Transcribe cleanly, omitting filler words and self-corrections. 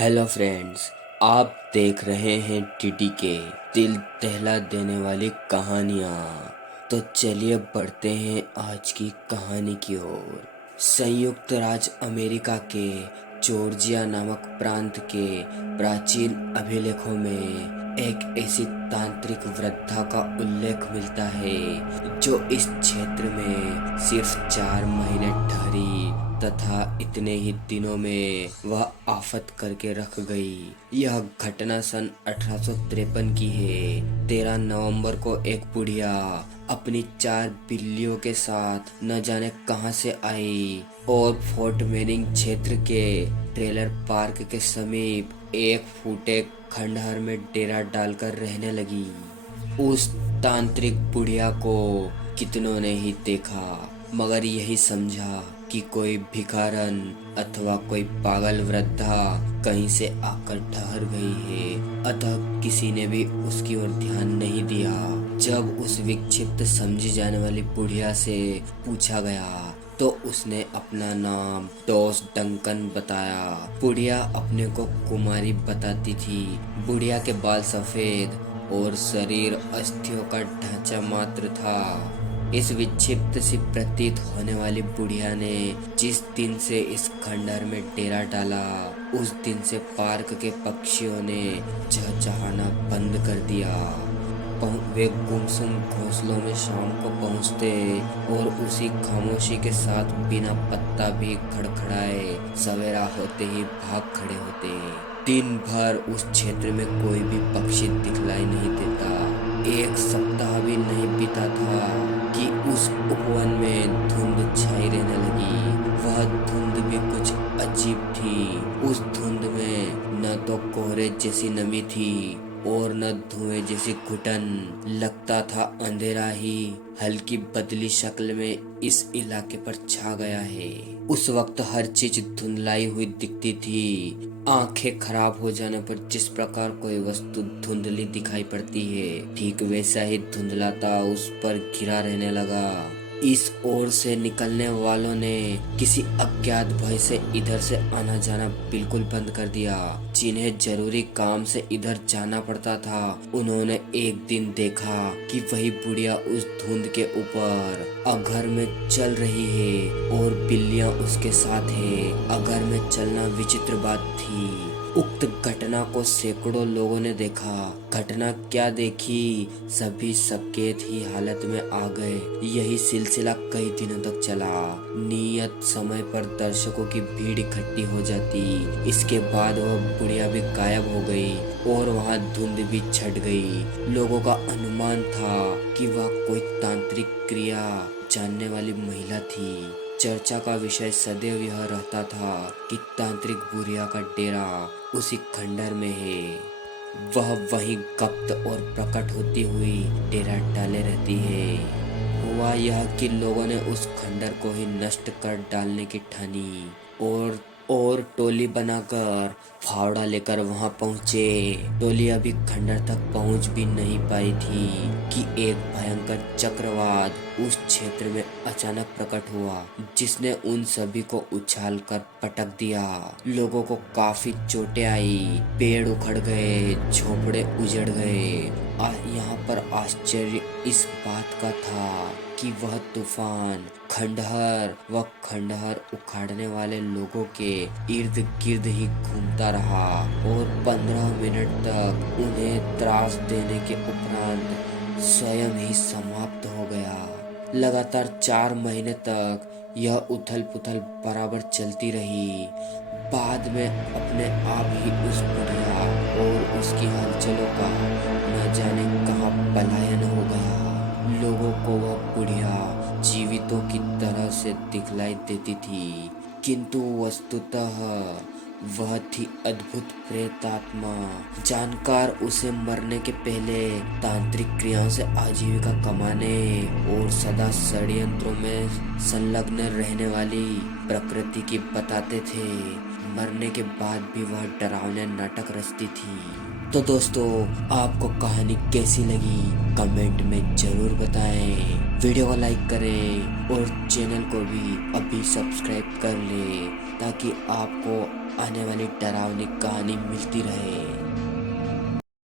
Hello friends, आप देख रहे हैं टीटी के दिल दहला देने वाली कहानियाँ। तो चलिए बढ़ते हैं आज की कहानी की ओर। संयुक्त राज्य अमेरिका के जॉर्जिया नामक प्रांत के प्राचीन अभिलेखों में एक ऐसी तांत्रिक वृद्धा का उल्लेख मिलता है जो इस क्षेत्र में सिर्फ 4 महीने ठहरी तथा इतने ही दिनों में वह आफत करके रख गई। यह घटना सन 1853 की है। 13 नवंबर को एक बुढ़िया अपनी 4 बिल्लियों के साथ न जाने कहां से आई और फोर्ट मैनिंग क्षेत्र के ट्रेलर पार्क के समीप एक फूटे खंडहर में डेरा डालकर रहने लगी। उस तांत्रिक बुढ़िया को कितनों ने ही देखा, मगर यही समझा कि कोई भिखारन अथवा कोई पागल वृद्धा कहीं से आकर ठहर गई है, अतः किसी ने भी उसकी ओर ध्यान नहीं दिया। जब उस विक्षिप्त समझी जाने वाली बुढ़िया से पूछा गया तो उसने अपना नाम डॉस डंकन बताया। बुढ़िया अपने को कुमारी बताती थी। बुढ़िया के बाल सफेद और शरीर अस्थियों का ढांचा मात्र था। इस विक्षिप्त सी प्रतीत होने वाली बुढ़िया ने जिस दिन से इस खंडहर में डेरा डाला, उस दिन से पार्क के पक्षियों ने चहचहाना बंद कर दिया। वे गुमसुम घोंसलों में शाम को पहुंचते और उसी खामोशी के साथ बिना पत्ता भी खड़खड़ाए सवेरा होते ही भाग खड़े होते। दिन भर उस क्षेत्र में कोई भी पक्षी दिखलाई नहीं देता। एक सप्ताह भी नहीं बीता था कि उस उपवन में धुंध छाई रहने लगी। वह धुंध भी कुछ अजीब थी। उस धुंध में न तो कोहरे जैसी नमी थी और न धुएं जैसी घुटन। लगता था अंधेरा ही हल्की बदली शक्ल में इस इलाके पर छा गया है। उस वक्त हर चीज धुंधलाई हुई दिखती थी। आंखें खराब हो जाने पर जिस प्रकार कोई वस्तु धुंधली दिखाई पड़ती है, ठीक वैसा ही धुंधलाता उस पर घिरा रहने लगा। इस ओर से निकलने वालों ने किसी अज्ञात भय से इधर से आना जाना बिल्कुल बंद कर दिया। जिन्हें जरूरी काम से इधर जाना पड़ता था, उन्होंने एक दिन देखा कि वही बुढ़िया उस धुंध के ऊपर अगर में चल रही है और बिल्लियां उसके साथ है। अगर में चलना विचित्र बात थी। उक्त घटना को सैकड़ों लोगों ने देखा। घटना क्या देखी, सभी सकेत ही हालत में आ गए। यही सिलसिला कई दिनों तक चला। नियत समय पर दर्शकों की भीड़ इकट्ठी हो जाती। इसके बाद वह बुढ़िया भी गायब हो गई और वहां धुंध भी छट गई। लोगों का अनुमान था कि वह कोई तांत्रिक क्रिया जानने वाली महिला थी। चर्चा का विषय सदैव यह रहता था कि तांत्रिक बुढ़िया का डेरा उसी खंडहर में है। वह वहीं गुप्त और प्रकट होती हुई डेरा डाले रहती है। हुआ यह कि लोगों ने उस खंडहर को ही नष्ट कर डालने की ठानी और टोली बनाकर फावड़ा लेकर वहां पहुंचे। टोली अभी खंडहर तक पहुंच भी नहीं पाई थी कि एक भयंकर चक्रवात उस क्षेत्र में अचानक प्रकट हुआ, जिसने उन सभी को उछाल कर पटक दिया। लोगों को काफी चोटें आई, पेड़ उखड़ गए, झोपड़े उजड़ गए। यहाँ पर आश्चर्य इस बात का था कि वह तूफान खंडहर उखाड़ने वाले लोगों के इर्द गिर्द ही घूमता रहा और 15 मिनट तक उन्हें त्रास देने के उपरांत स्वयं ही समाप्त हो गया। लगातार 4 महीने तक यह उथल पुथल बराबर चलती रही। बाद में अपने आप ही उस बुढ़िया और उसकी हलचलों का न जाने कहाँ पलायन हो गया। लोगों को वह बुढ़िया जीवितों की तरह से दिखलाई देती थी, किंतु वस्तुतः वह थी अद्भुत प्रेतात्मा। जानकार उसे मरने के पहले तांत्रिक क्रियाओं से आजीविका कमाने और सदा षड्यंत्रों में संलग्न रहने वाली प्रकृति की बताते थे। मरने के बाद भी वह डरावने नाटक रचती थी। तो दोस्तों, आपको कहानी कैसी लगी कमेंट में जरूर बताएं। वीडियो को लाइक करें और चैनल को भी अभी सब्सक्राइब कर लें ताकि आपको आने वाली डरावनी कहानी मिलती रहे।